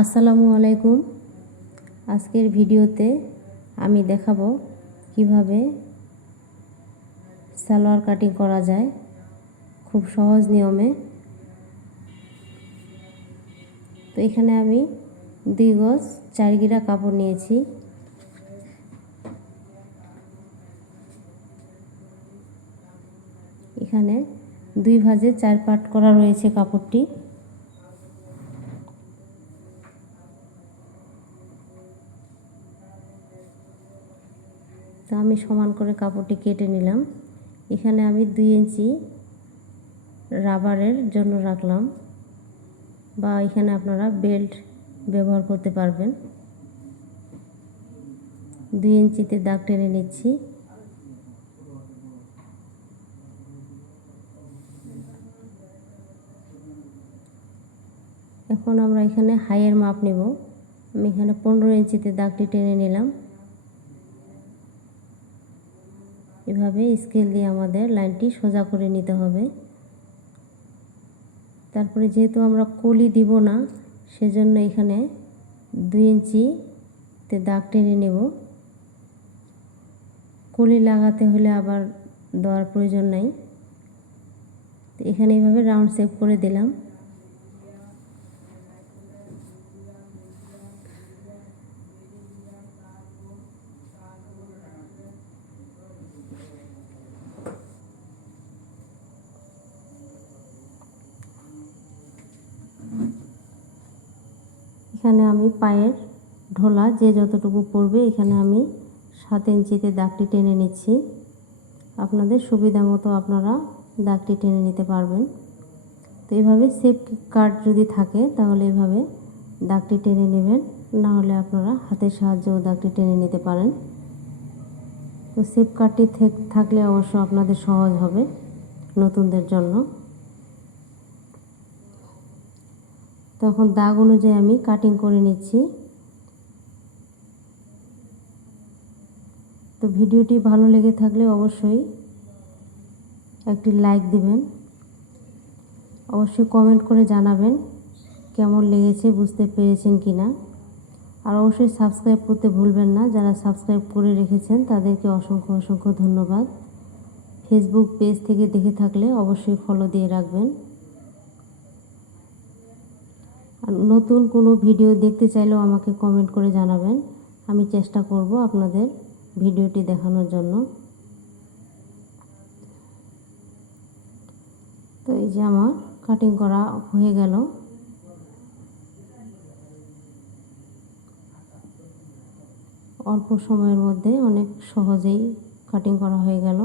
আসসালামু আলাইকুম। আজকের ভিডিওতে আমি দেখাবো কীভাবে সালোয়ার কাটিং করা যায় খুব সহজ নিয়মে। তো এখানে আমি দুই গজ চার গিরা কাপড় নিয়েছি। এখানে দুই ভাজে চার পাট করা রয়েছে কাপড়টি। তো আমি সমান করে কাপড়টি কেটে নিলাম। এখানে আমি দুই ইঞ্চি রাবারের জন্য রাখলাম বা এখানে আপনারা বেল্ট ব্যবহার করতে পারবেন। দুই ইঞ্চিতে দাগ টেনে নিচ্ছি। এখন আমরা এখানে হাইয়ের মাপ নেব। আমি এখানে পনেরো ইঞ্চিতে দাগটি টেনে নিলাম। এভাবে স্কেল দিয়ে আমাদের লাইনটি সোজা করে নিতে হবে। তারপরে যেহেতু আমরা কলি দিব না, সেজন্য এখানে দুই ইঞ্চিতে দাগ টেনে নেব। কলি লাগাতে হলে আবার দেওয়ার প্রয়োজন নাই। এখানে এইভাবে রাউন্ড শেপ করে দিলাম। এখানে আমি পায়ের ঢোলা যে যতটুকু পড়বে এখানে আমি সাত ইঞ্চিতে দাগটি টেনে নিচ্ছি। আপনাদের সুবিধা মতো আপনারা দাগটি টেনে নিতে পারবেন। তো এইভাবে সেপ কার্ড যদি থাকে, তাহলে এভাবে দাগটি টেনে নেবেন। না হলে আপনারা হাতের সাহায্যেও দাগটি টেনে নিতে পারেন। তো সেপ কাটটি থাকলে অবশ্য আপনাদের সহজ হবে নতুনদের জন্য। তখন দাগ অনুযায়ী আমি কাটিং করে নিচ্ছি। তো ভিডিওটি ভালো লেগে থাকলে অবশ্যই একটি লাইক দিবেন। অবশ্যই কমেন্ট করে জানাবেন কেমন লেগেছে, বুঝতে পেরেছেন কি না আর অবশ্যই সাবস্ক্রাইব করতে ভুলবেন না, যারা সাবস্ক্রাইব করে রেখেছেন তাদেরকে অসংখ্য অসংখ্য ধন্যবাদ। ফেসবুক পেজ থেকে দেখে থাকলে অবশ্যই ফলো দিয়ে রাখবেন আর নতুন কোনো ভিডিও দেখতে চাইলেও আমাকে কমেন্ট করে জানাবেন। আমি চেষ্টা করব আপনাদের ভিডিওটি দেখানোর জন্য। তো এই যে আমার কাটিং করা হয়ে গেল। অল্প সময়ের মধ্যে অনেক সহজেই কাটিং করা হয়ে গেল।